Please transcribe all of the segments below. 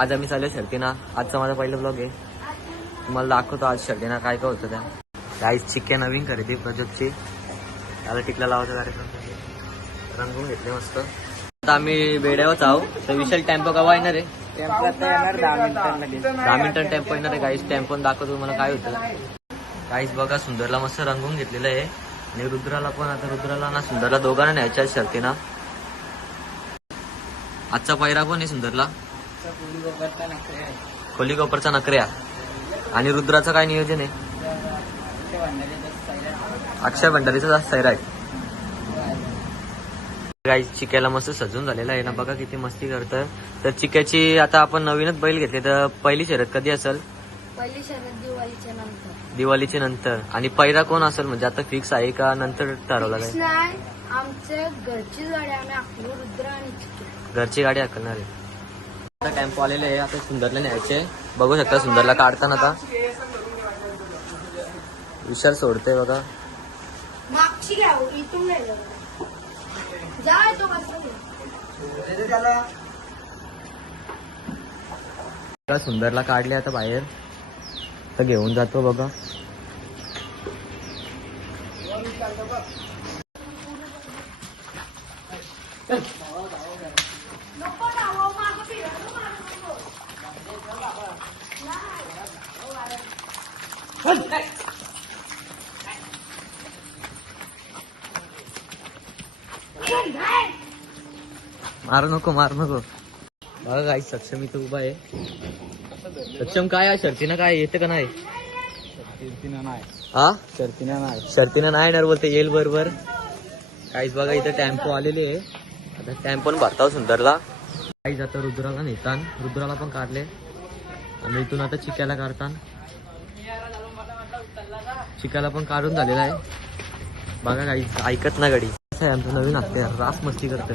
आज आम्ही चालू शर्तीना आजचा माझा पहिला ब्लॉग आहे. तुम्हाला दाखवतो आज शर्तीना काय काय होतं त्या. गाईस चिक्क्या नवीन खरेदी प्रजोतची त्याला टिकला लावायचा कार्यक्रम. रंगून घेतले मस्त. आता आम्ही बेड्यावरच आहो तर विशाल टेम्पो कवा येणार आहे? दहा मिनिटं टेम्पो येणार आहे गाईस टेम्पो दाखवतो तुम्हाला काय होतं. गाईस बघा सुंदरला मस्त रंगून घेतलेलं आहे. आणि रुद्राला पण आता रुद्राला ना सुंदरला दोघांना न्यायच्या शर्तीना आजचा पहिरा कोण आहे सुंदरला. खोली कोपरचा नकऱ्या. आणि रुद्राचं काय नियोजन आहे? अक्षय भंडारीचा जास्त सैरा आहे. गाई चिक्याला मस्त सजून झालेला आहे ना. बघा किती मस्ती करतं तर चिक्याची आता आपण नवीनच बैल घेतले. तर पहिली शर्यत कधी असेल? पहिली शरद दिवाळीच्या नंतर. दिवाळीच्या नंतर. आणि पहिरा कोण असेल? म्हणजे आता फिक्स आहे का? नंतर ठरवलं नाही. आमच्या घरची गाडी आम्ही रुद्र आणि घरची गाडी हाकलणार आहे. आता टेम्पो आलेले आहे. आता सुंदरला न्यायचे बघू शकता सुंदरला काढताना आता. विशाल सोडते बघा. मागची घ्या हो, इथून नाही जाऊ. जा तो कसं आता सुंदरला काढले आता बाहेर. तर घेऊन जातो बघा. मारू नको मारू नको. बघा काही सक्षम इथं उभा आहे. सक्षम काय आहे? शर्तीनं काय येतं का नाही? हा? शर्तीनं नाही. येणार बोलते येईल बरोबर. काहीच बघा इथं टेम्पो आलेली आहे. आता टेम्पो भरताव सुंदरला. काहीच आता रुद्राला नेतान. रुद्राला पण काढले. आणि इथून आता चिक्याला काढतान. शिकायला पण काढून झालेला आहे. बघा काही ऐकत ना गाडी. असं आहे आमचं नवीन असते रास मस्ती करते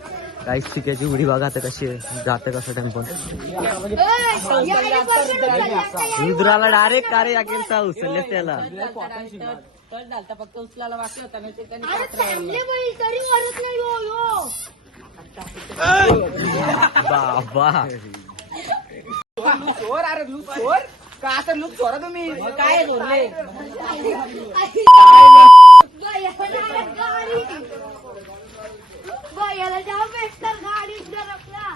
काहीच चिक्याची उडी बघा आता कशी. जाते कसं टेम्पो. रुद्राला डायरेक्ट कार्य याकेल सा उचलले त्याला. फक्त उचलायला बाकी होता हो बाबा. चोर अरे लूक चोर का आता लूक चोरा तुम्ही? काय चोरले याला जाऊ भेटतात गाडी आपला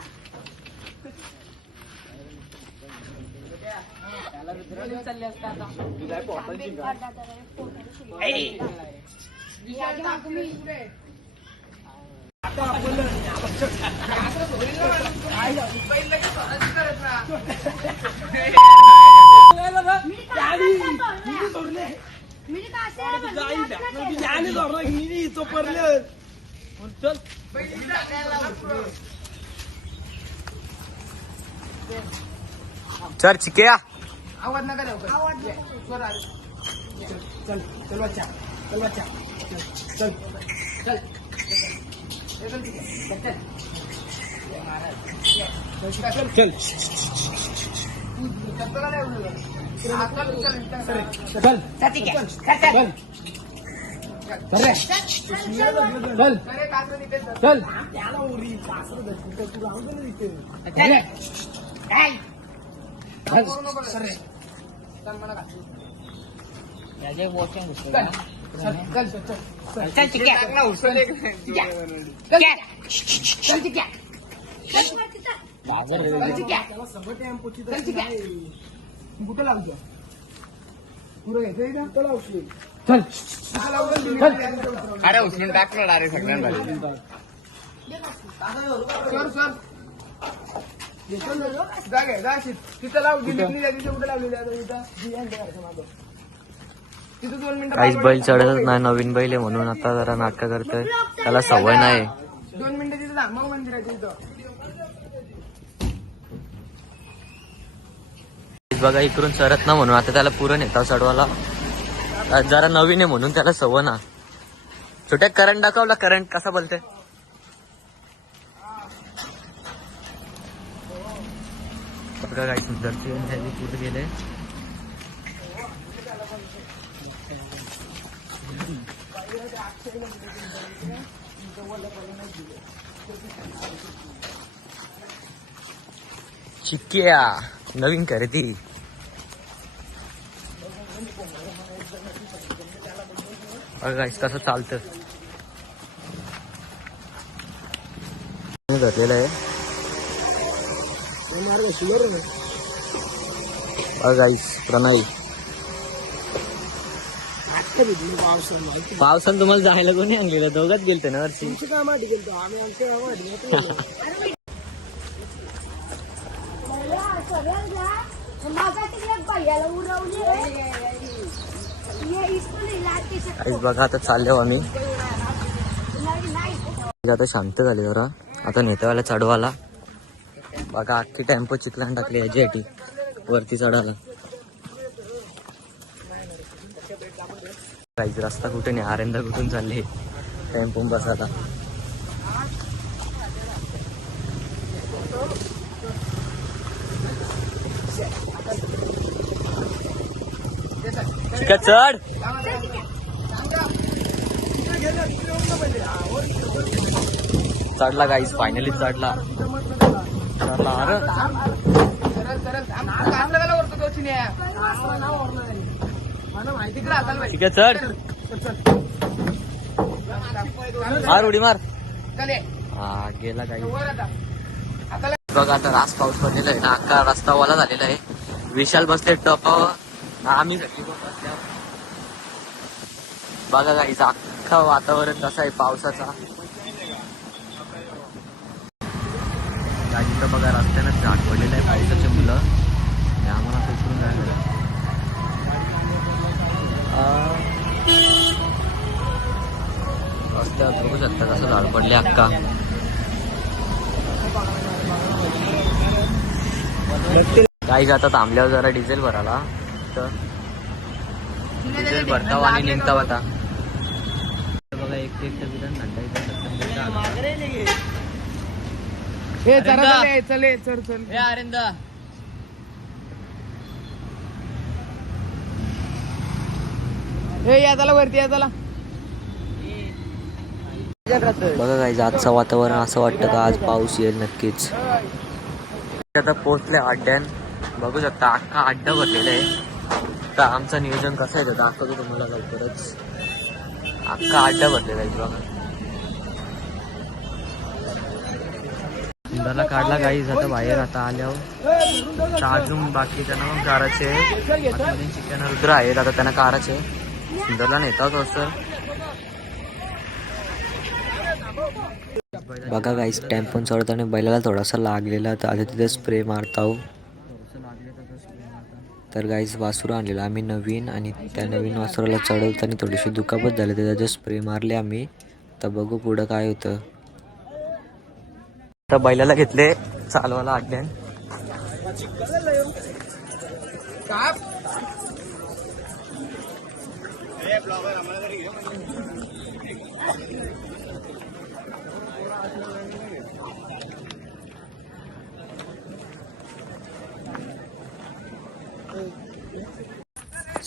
चालले असते मी काय चल. चिक्या. आवाज नका. चल चल बच्चा चल बच्चा चल चल चल ठीक आहे. चल, चल. चल चप्पला नाही उडवलं. हा, चल, चल, चल. चल चल कुठं लावतो लावशील? चल. अरे उचलून टाकलं डायरेक्ट सगळ्यांना सर सर चल ना गं. जा घे, जा शिट. तिथं लाव दिलीपनी त्या दिवशी कुठं लावलेली आता इथं? जी, यांच्या घराच्या मागं. तिथं दोन मिनिटं काहीच पाय बैल पड. चढतच नाही नवीन बैल आहे म्हणून आता जरा नाटक करतोय त्याला सवय नाही दोन मिनिटं तिथं थांब मग मंदिर आहे तिथं बघा इकडून चढत ना म्हणून. आता त्याला पुरण येतात चढवाला जरा नवीन आहे म्हणून त्याला सव ना. छोट्या करंट दाखवला करंट कसा बोलते बघा काय कुठे गेले. नवीन खरेदी. Guys, कसं चालतं? घातलेलं आहे. guys, प्रणय. पावसान तुम्हाला जायला कोणी आणलेलं? दोघात गेलते ना वर्षी काय माहिती गेलो आम्ही आमच्या गावात भैया, सगळ्यांना माझा तिकडे भैयाला उडवली ये इसको नहीं लाके Guys, बघा आता चाललो आम्ही. आता शांत झाली जरा. आता नेतावाला चढवाला बघा अख्खी टेम्पो चिकलान टाकली याच्यासाठी वरती चढायला. काहीच रस्ता कुठे नाही? आरेंदा कुठून चालले? टेम्पो बसायला चिका चढ. चढला गाईस फायनली चढला. चढला अरे. माहिती का ठीक आहे चढ. मार उडी मार. हा गेला गाई आता. बघा आता रास पाऊस पडलेला आहे ना अख्खा रस्ता वाला झालेला आहे. विशाल बसले टपावर. आम्ही बघा गाईच अख्खा वातावरण कसं आहे पावसाचा? गाडीचं बघा रस्त्यानं झाड पडलेलं आहे पावसाचे मुलं. आम्हाला असं उचलून जायला रस्त्यात बघू शकता कसं झाड पडले अक्का. काही जातात थांबल्यावर जरा डिझेल भराला तर डिझेल भरताव आणि निघताव आता. बघा एक ते एकटं विधान ये, चल वरती या त्याला. बघा काही आजचं वातावरण असं वाटतं का? आज पाऊस येईल नक्कीच. आता पोहोचले अड्ड्यान. बघू शकता अख्खा अड्डा भरलेला आहे. तर आमचं नियोजन कसं आहे? ते दाखवतो तुम्हाला लवकरच. अख्खा अड्डा भरलेला आहे बघा इंदाला काढला काही आता बाहेर आता आल्यावर अजून बाकी त्यांना मग काराचे चिकन रुद्र आहेत आता त्यांना काराचे सुंदरला नेता होतो सर बघा गाईस टेम्पोन चढताना बैलाला थोडासा लागलेला तर आता तिथे स्प्रे मारताव तर गाईज वासरू आणलेला आम्ही नवीन आणि त्या नवीन वासराला चढवताना थोडीशी दुखापत झाली. तर त्याचे स्प्रे मारले आम्ही तर बघू पुढं काय होतं. तर बैलाला घेतले चालवायला अड्ड्यान काप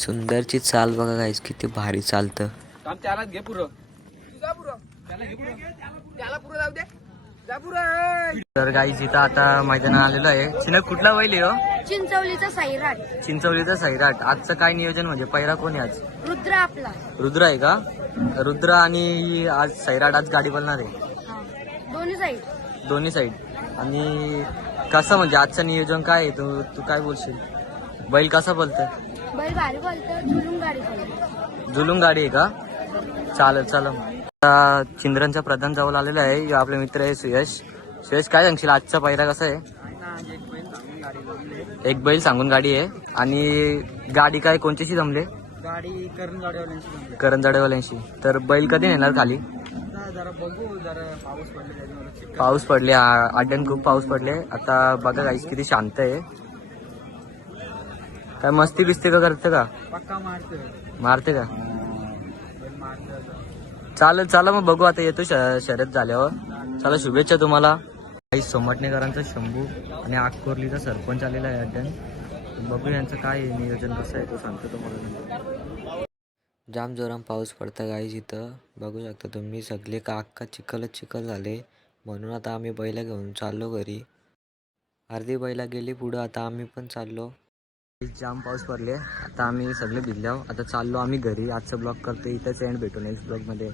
सुंदरची चाल बघा गाईस किती भारी चालतं. काम त्यालाच घे पुरं. जा पुरं. त्याला घे पुरं. त्याला पुरं जाऊ दे. जा पुरं. तर गाईस इथं आता मैदानात आलेलो आहे. चिनक कुठला बैल आहे हो? चिंचवलीचा सैराट चिंचवलीचा सैराट आजचं काय नियोजन म्हणजे? पहिला कोणी आज? रुद्र आपला. रुद्र आहे का? रुद्र आणि आज सैराट आज गाडी बोलणार आहे. हा. दोन्ही साईड. दोन्ही साईड. आणि कसं म्हणजे आजचं नियोजन काय आहे? तू तू काय बोलशील? बैल कसा बोलतोय? बैल भारी बोलतो झुलून गाडी बोलतो जुलूम गाडी आहे का? चालेल चालेल. आता चिंद्रनचा प्रधान जवळ आलेला आहे. आपले मित्र आहे सुयश. सुयश काय सांगशील? आजचा पहिला कसा आहे? एक बैल सांगून गाडी आहे. आणि गाडी काय कोणतीशी जमले? गाडी करंजाडेवाल्यांशी तर बैल कधी नेणार खाली? पाऊस पडले त्याच्यामुळे चिखल पाऊस पडले आ- अड्ड्यान खूप पाऊस पडले. आता बघा गाईस किती शांत आहे. काय मस्ती बिस्ती का करते का? पक्का मारते का. चालेल चला मग बघू आता येतो शर्यत झाल्यावर. चला शुभेच्छा तुम्हाला. काही सोमटणेकरांचा शंभू आणि आगकोरलीचा सरपंच आलेला आहे अड्ड्यान बघू यांचं काय नियोजन कसं आहे तो सांगतो तुम्हाला जाम जोराम पाऊस पडता गाईज इथं. बघू शकता तुम्ही सगळे का अख्खा चिखलच चिखल झाले. म्हणून आता आम्ही बैला घेऊन चाललो घरी. अर्धी बैला गेली पुढं आता आम्ही पण चाललो. जाम पाऊस पडले. आता आम्ही सगळे भिजलो आता चाललो आम्ही घरी. आजचा ब्लॉग करतो इथंच एंड भेटू नेक्स्ट ब्लॉगमध्ये